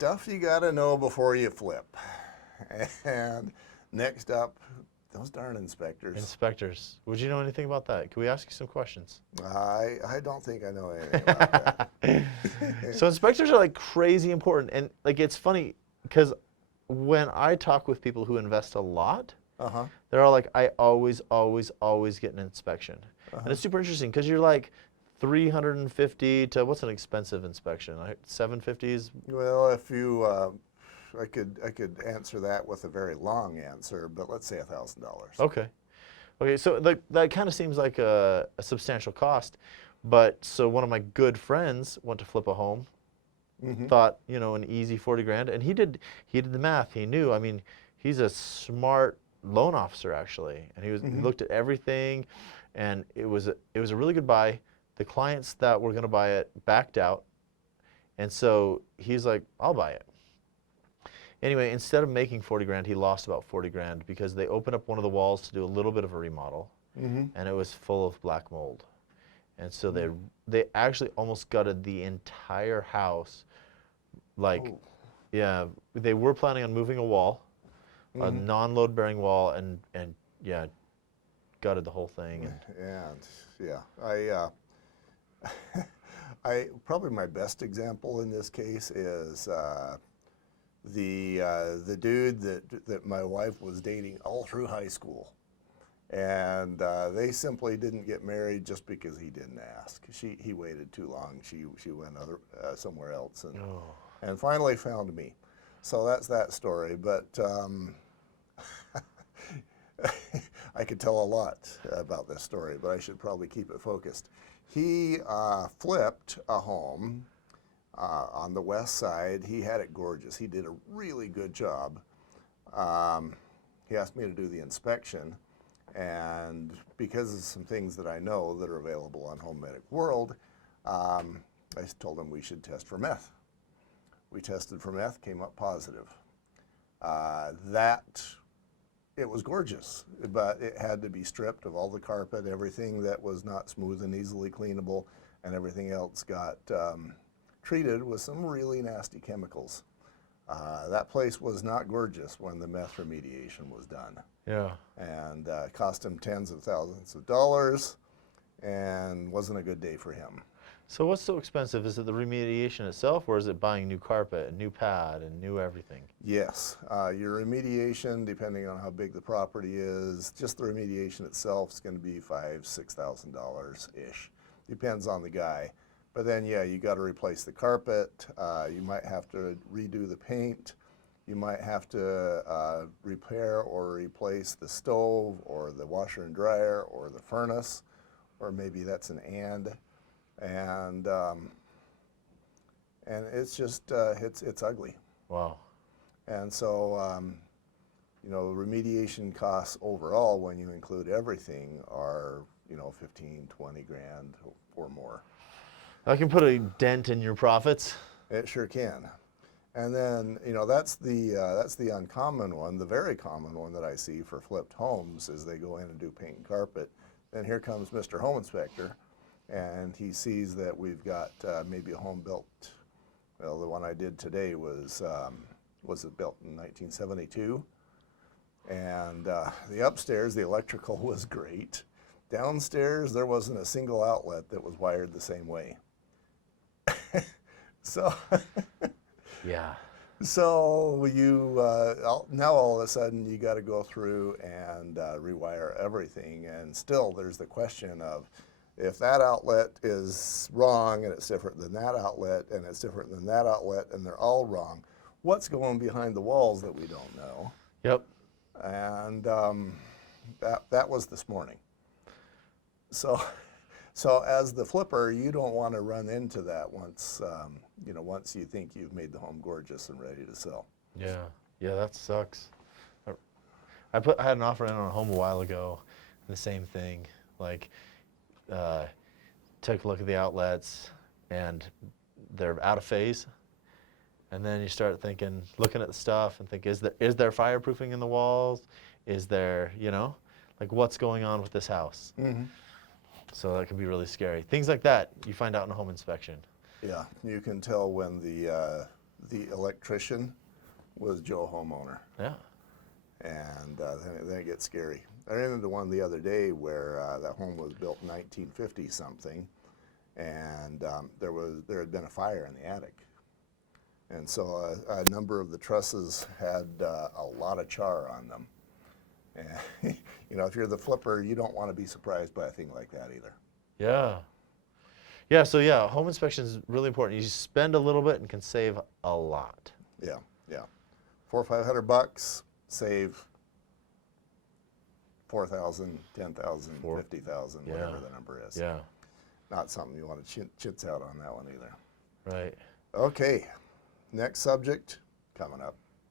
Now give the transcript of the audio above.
stuff you got to know before you flip. And next up, those darn inspectors. Inspectors. Would you know anything about that? Can we ask you some questions? I don't think I know anything about that. So inspectors are like crazy important, and like it's funny because when I talk with people who invest a lot, Uh-huh. they're all like, I always get an inspection. And it's super interesting because you're like 350 to what's an expensive inspection? Like 750s? Well, if you, I could answer that with a very long answer, but let's say $1,000. Okay. Okay, so that kind of seems like a substantial cost. But so one of my good friends went to flip a home, thought, an easy 40 grand, and he did the math. He knew, I mean, he's a smart loan officer actually, and he looked at everything, and it was a really good buy. The clients that were going to buy it backed out, and so he's like, I'll buy it. Anyway, instead of making 40 grand, he lost about 40 grand because they opened up one of the walls to do a little bit of a remodel, and it was full of black mold. And so they actually almost gutted the entire house. Like, yeah, they were planning on moving a wall, a non-load bearing wall, and yeah, gutted the whole thing. And yeah, I probably my best example in this case is the dude that my wife was dating all through high school, and they simply didn't get married just because he didn't ask. He waited too long. She went somewhere else, and finally found me. So that's that story. But I could tell a lot about this story, but I should probably keep it focused. He flipped a home on the west side. He had it gorgeous. He did a really good job. He asked me to do the inspection, and because of some things that I know that are available on Home Medic World, I told him we should test for meth. We tested for meth, came up positive. It was gorgeous, but it had to be stripped of all the carpet, everything that was not smooth and easily cleanable, and everything else got treated with some really nasty chemicals. That place was not gorgeous when the meth remediation was done. Yeah. And it cost him tens of thousands of dollars, and wasn't a good day for him. So what's so expensive? Is it the remediation itself, or is it buying new carpet, and new pad, and new everything? Yes, your remediation, depending on how big the property is, just the remediation itself is going to be $5,000-$6,000-ish. Depends on the guy. But then, yeah, you got to replace the carpet. You might have to redo the paint. You might have to repair or replace the stove or the washer and dryer or the furnace, or maybe that's an and it's just it's ugly. Wow. And so remediation costs overall, when you include everything, are 15, 20 grand or more. I can put a dent in your profits. It sure can. And then that's the uncommon one. The very common one that I see for flipped homes is they go in and do paint and carpet. Then here comes Mr. Home Inspector, and he sees that we've got maybe a home built. Well, the one I did today was it built in 1972? And the upstairs, the electrical was great. Downstairs, there wasn't a single outlet that was wired the same way. So, yeah. So you now all of a sudden you got to go through and rewire everything, and still there's the question of, if that outlet is wrong and it's different than that outlet and it's different than that outlet and they're all wrong, what's going behind the walls that we don't know? Yep. And that was this morning. So as the flipper, you don't want to run into that once once you think you've made the home gorgeous and ready to sell. Yeah. Yeah, that sucks. I had an offer in on a home a while ago, the same thing. Like, took a look at the outlets, and they're out of phase. And then you start thinking, looking at the stuff, and think, is there fireproofing in the walls? Is there, like, what's going on with this house? Mm-hmm. So that can be really scary. Things like that you find out in a home inspection. Yeah, you can tell when the the electrician was Joe homeowner. Yeah. And then it gets scary. I ran into one the other day where that home was built in 1950 something, and there had been a fire in the attic, and so a number of the trusses had a lot of char on them. And you know, if you're the flipper, you don't want to be surprised by a thing like that either. Yeah. Yeah. So yeah, home inspection is really important. You spend a little bit and can save a lot. Yeah, yeah. $400 or $500, save 4,000, 10,000, 50,000, whatever the number is. Yeah. Not something you want to chits out on that one either. Right. Okay, next subject coming up.